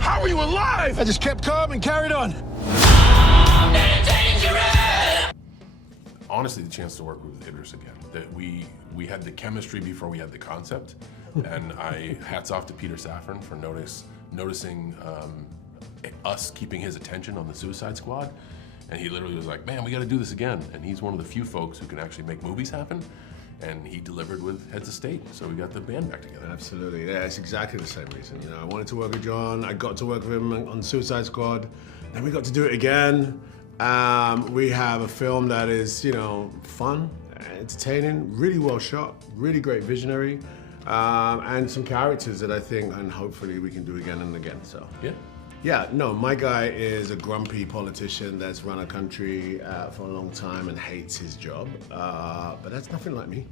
How are you alive? I just kept calm and carried on. Honestly, the chance to work with Idris again. That we had the chemistry before we had the concept, and hats off to Peter Safran for noticing us keeping his attention on the Suicide Squad, and he literally was like, "Man, we got to do this again." And he's one of the few folks who can actually make movies happen. And he delivered with Heads of State, so we got the band back together. Absolutely, yeah, it's exactly the same reason. You know, I wanted to work with John, I got to work with him on Suicide Squad, then we got to do it again. We have a film that is, you know, fun, entertaining, really well shot, really great visionary, and some characters that I think, and hopefully we can do again and again, so. Yeah. Yeah, no, my guy is a grumpy politician that's run a country for a long time and hates his job, but that's nothing like me.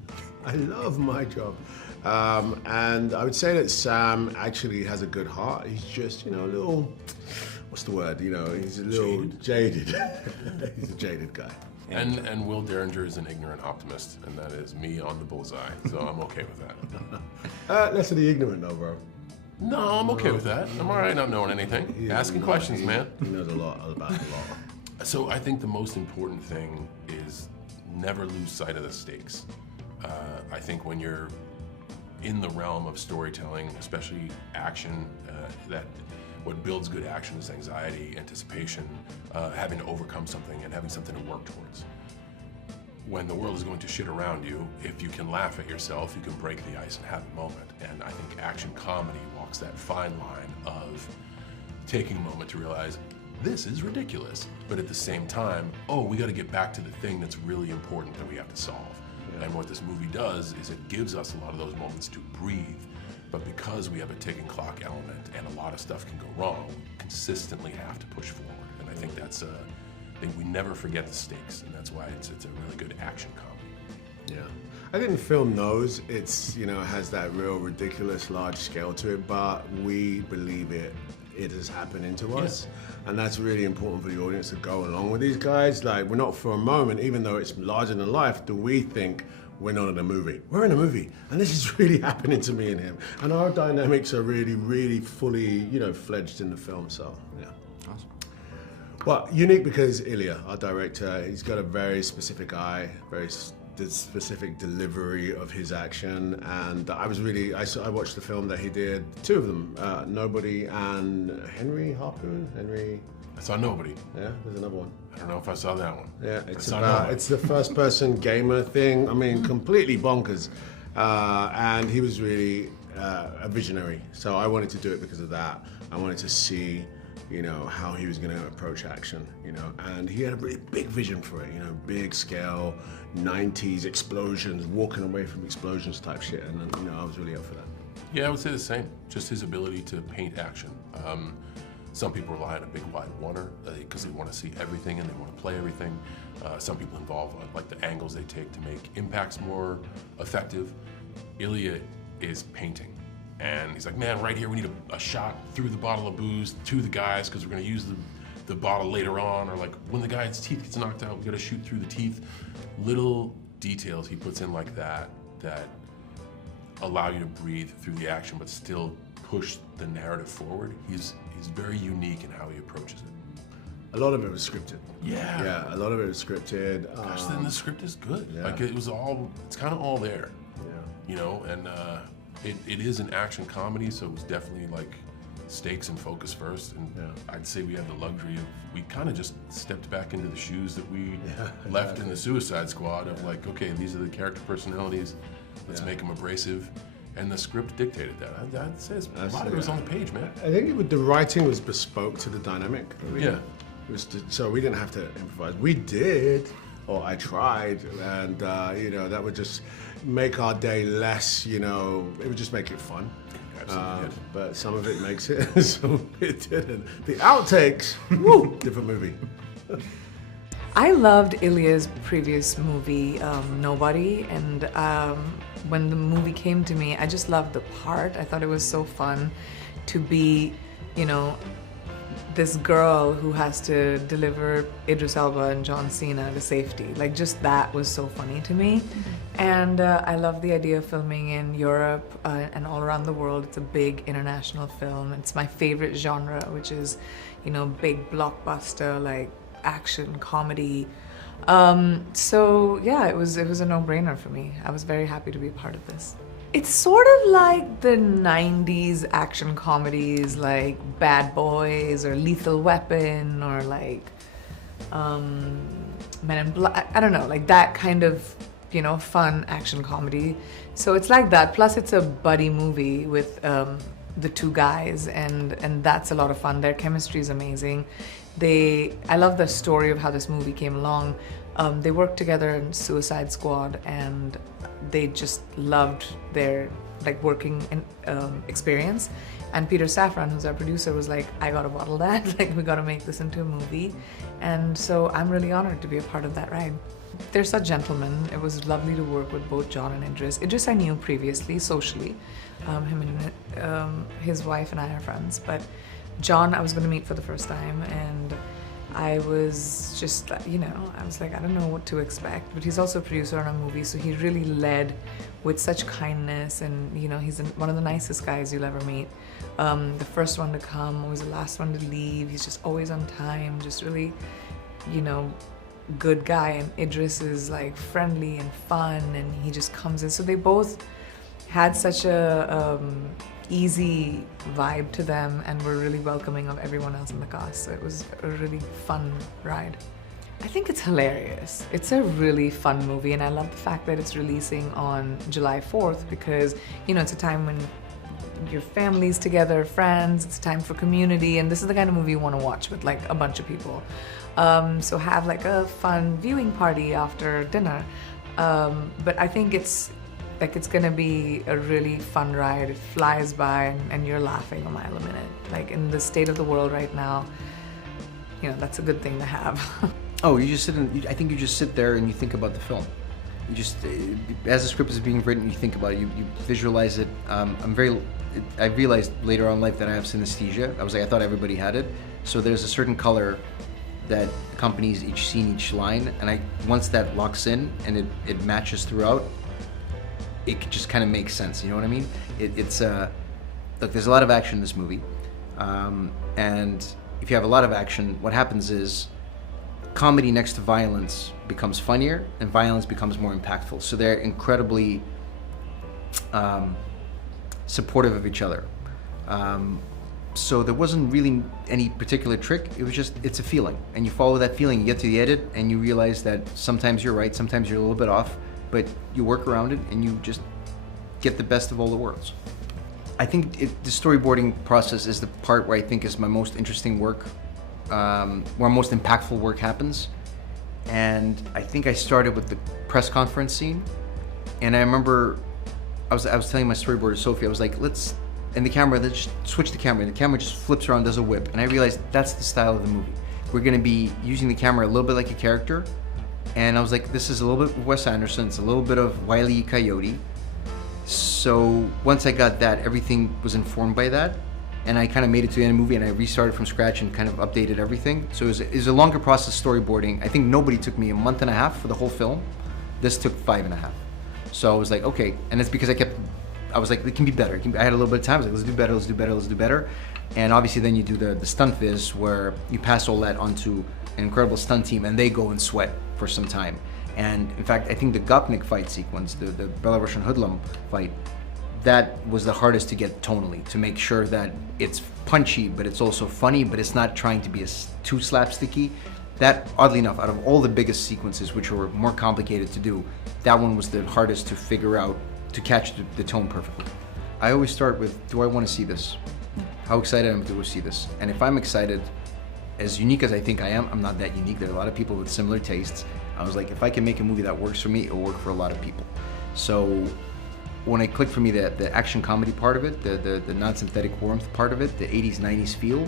I love my job. And I would say that Sam actually has a good heart. He's just, you know, a little, what's the word? You know, he's a little jaded. He's a jaded guy. And Will Derringer is an ignorant optimist, and that is me on the bullseye, so I'm okay with that. Less of the ignorant though, bro. No, I'm okay with that. I'm all right not knowing anything. Asking questions, man. He knows a lot about the law. So I think the most important thing is never lose sight of the stakes. I think when you're in the realm of storytelling, especially action, that what builds good action is anxiety, anticipation, having to overcome something and having something to work towards. When the world is going to shit around you, if you can laugh at yourself, you can break the ice and have a moment. And I think action comedy walks that fine line of taking a moment to realize this is ridiculous, but at the same time, oh, we got to get back to the thing that's really important that we have to solve. Yeah. And what this movie does is it gives us a lot of those moments to breathe, but because we have a ticking clock element and a lot of stuff can go wrong, we consistently have to push forward. And I think that's I think we never forget the stakes, and that's why it's a really good action comedy. Yeah. I think the film knows it's, you know, has that real ridiculous large scale to it, but we believe it is happening to us. Yeah. And that's really important for the audience to go along with these guys. Like, we're not for a moment, even though it's larger than life, do we think we're not in a movie. We're in a movie, and this is really happening to me and him. And our dynamics are really, really fully, you know, fledged in the film, so, yeah. Awesome. Well, unique because Ilya, our director, he's got a very specific eye, very specific delivery of his action, and I watched the film that he did, two of them, Nobody and Henry Harpoon. I saw Nobody. Yeah, there's another one. I don't know if I saw that one. Yeah, it's the first person gamer thing. I mean, completely bonkers. And he was really a visionary. So I wanted to do it because of that. I wanted to see, you know, how he was going to approach action, you know, and he had a really big vision for it, you know, big scale, 90s explosions, walking away from explosions type shit, and you know, I was really up for that. Yeah, I would say the same, just his ability to paint action. Some people rely on a big wide oneer because they want to see everything and they want to play everything. Some people involve like the angles they take to make impacts more effective. Ilya is painting. And he's like, man, right here we need a shot through the bottle of booze to the guys because we're gonna use the bottle later on, or like when the guy's teeth gets knocked out, we gotta shoot through the teeth. Little details he puts in like that allow you to breathe through the action but still push the narrative forward. He's very unique in how he approaches it. A lot of it was scripted. Yeah. Yeah, a lot of it was scripted. Gosh, then the script is good. Yeah. Like it's kind of all there. Yeah. You know, and it is an action comedy, so it was definitely like stakes and focus first. And yeah. I'd say we had the luxury of, we kind of just stepped back into the shoes that we left in the Suicide Squad of like, okay, these are the character personalities, let's make them abrasive. And the script dictated that. I'd say a lot of it was on the page, man. I think the writing was bespoke to the dynamic. Yeah. It was so we didn't have to improvise. We did, or I tried, and you know, that would just make our day less, you know, it would just make it fun. Absolutely. But some of it makes it, some of it didn't. The outtakes, woo, different movie. I loved Ilya's previous movie, Nobody, and when the movie came to me, I just loved the part. I thought it was so fun to be, you know, this girl who has to deliver Idris Elba and John Cena to safety. Like, just that was so funny to me. And I love the idea of filming in Europe and all around the world. It's a big international film. It's my favorite genre, which is, you know, big blockbuster, like action, comedy. So yeah, it was a no-brainer for me. I was very happy to be a part of this. It's sort of like the 90s action comedies like Bad Boys or Lethal Weapon or like Men in Black. I don't know, like that kind of, you know, fun action comedy. So it's like that. Plus it's a buddy movie with the two guys, and that's a lot of fun. Their chemistry is amazing. I love the story of how this movie came along. They worked together in Suicide Squad, and they just loved their like working experience. And Peter Safran, who's our producer, was like, I gotta bottle that. Like, we gotta make this into a movie. And so I'm really honored to be a part of that ride. They're such gentlemen. It was lovely to work with both John and Idris. Idris I knew previously, socially. Him and his wife and I are friends. But John I was gonna meet for the first time, and I was just, you know, I was like, I don't know what to expect. But he's also a producer on a movie, so he really led with such kindness, and, you know, he's one of the nicest guys you'll ever meet. The first one to come, always the last one to leave. He's just always on time, just really, you know, good guy. And Idris is like friendly and fun, and he just comes in. So they both had such a easy vibe to them, and were really welcoming of everyone else in the cast. So it was a really fun ride. I think it's hilarious. It's a really fun movie, and I love the fact that it's releasing on July 4th because, you know, it's a time when your family's together, friends, it's time for community, and this is the kind of movie you want to watch with like a bunch of people. So have like a fun viewing party after dinner. But I think it's gonna be a really fun ride. It flies by, and you're laughing a mile a minute. Like, in the state of the world right now, you know, that's a good thing to have. Oh, you just I think you just sit there and you think about the film. You just, as the script is being written, you think about it, you visualize it. I realized later on in life that I have synesthesia. I thought everybody had it. So there's a certain color that accompanies each scene, each line, and once that locks in and it matches throughout, it just kind of makes sense. You know what I mean? Look, there's a lot of action in this movie, and if you have a lot of action, what happens is comedy next to violence becomes funnier, and violence becomes more impactful. So they're incredibly supportive of each other. So there wasn't really any particular trick. It was just, it's a feeling, and you follow that feeling. You get to the edit, and you realize that sometimes you're right, sometimes you're a little bit off, but you work around it, and you just get the best of all the worlds. I think the storyboarding process is the part where I think is my most interesting work, where most impactful work happens. And I think I started with the press conference scene, and I remember I was telling my storyboarder Sophie, I was like, let's just switch the camera, and the camera just flips around, does a whip, and I realized that's the style of the movie. We're gonna be using the camera a little bit like a character, and I was like, this is a little bit of Wes Anderson, it's a little bit of Wile E. Coyote. So once I got that, everything was informed by that, and I kind of made it to the end of the movie, and I restarted from scratch and kind of updated everything. So it was a longer process storyboarding. I think Nobody took me a month and a half for the whole film. This took 5.5. So I was like, okay, and it's because I was like, it can be better. I had a little bit of time. I was like, let's do better, let's do better, let's do better. And obviously then you do the stunt viz, where you pass all that onto an incredible stunt team, and they go and sweat for some time. And in fact, I think the Gopnik fight sequence, the Belarusian hoodlum fight, that was the hardest to get tonally, to make sure that it's punchy, but it's also funny, but it's not trying to be too slapsticky. That, oddly enough, out of all the biggest sequences, which were more complicated to do, that one was the hardest to figure out, to catch the tone perfectly. I always start with, do I want to see this? How excited am I to go see this? And if I'm excited, as unique as I think I am, I'm not that unique. There are a lot of people with similar tastes. I was like, if I can make a movie that works for me, it'll work for a lot of people. So when it clicked for me, the action comedy part of it, the non-synthetic warmth part of it, the 80s, 90s feel,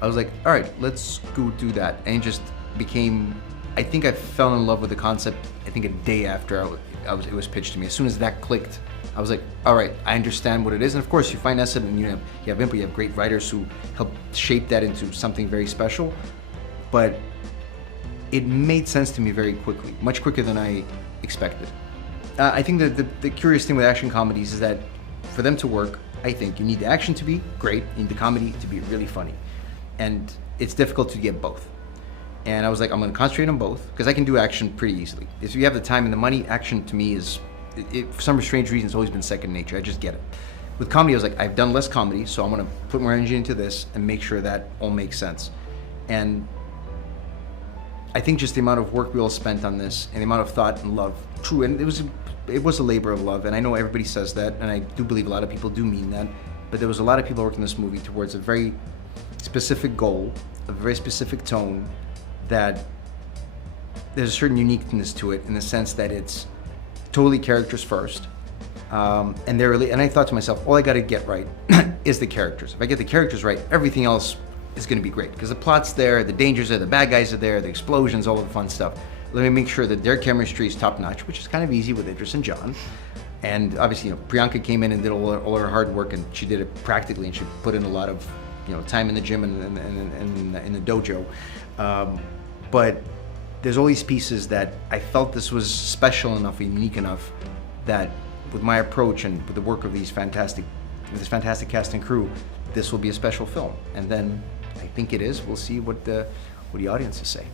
I was like, all right, let's go do that. And it just became, I think I fell in love with the concept, I think a day after it was pitched to me. As soon as that clicked, I was like, all right, I understand what it is. And of course, you finesse it, and you have input, you have great writers who help shape that into something very special. But it made sense to me very quickly, much quicker than I expected. I think that the curious thing with action comedies is that for them to work, I think you need the action to be great, you need the comedy to be really funny. And it's difficult to get both. And I was like, I'm going to concentrate on both, because I can do action pretty easily. If you have the time and the money, action to me is, for some strange reason, it's always been second nature. I just get it. With comedy, I was like, I've done less comedy, so I'm going to put more energy into this and make sure that all makes sense. And I think just the amount of work we all spent on this and the amount of thought and love, true, and it was a labor of love, and I know everybody says that, and I do believe a lot of people do mean that, but there was a lot of people working this movie towards a very specific goal, a very specific tone, that there's a certain uniqueness to it in the sense that it's totally characters first, and they're really, and I thought to myself, all I got to get right is the characters. If I get the characters right, everything else is going to be great, because the plot's there, the dangers are, the bad guys are there, the explosions, all of the fun stuff. Let me make sure that their chemistry is top notch, which is kind of easy with Idris and John. And obviously, Priyanka came in and did all her hard work, and she did it practically, and she put in a lot of time in the gym and in the dojo. But there's all these pieces that I felt this was special enough and unique enough that with my approach and with the work of this fantastic cast and crew, this will be a special film. And then I think it is. We'll see what the audiences say.